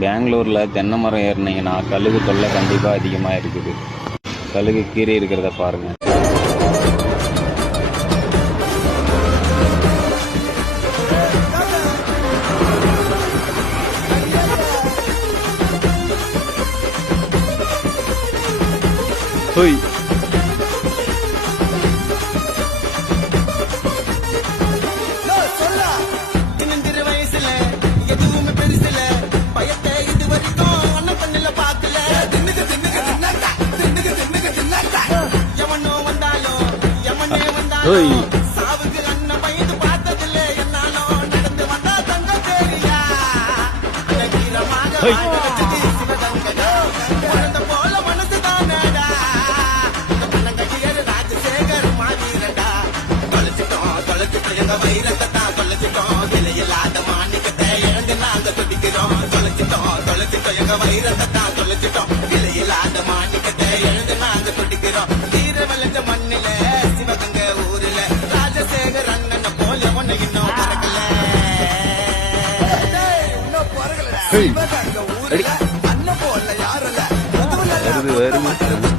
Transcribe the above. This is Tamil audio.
பெங்களூரில் தென்னை மரம் ஏறினீங்கன்னா கழுகு தொல்லை கண்டிப்பாக அதிகமாக இருக்குது. கழுகு கீரை இருக்கிறத பாருங்கள். ஹோய் ஹோய் வருது வருது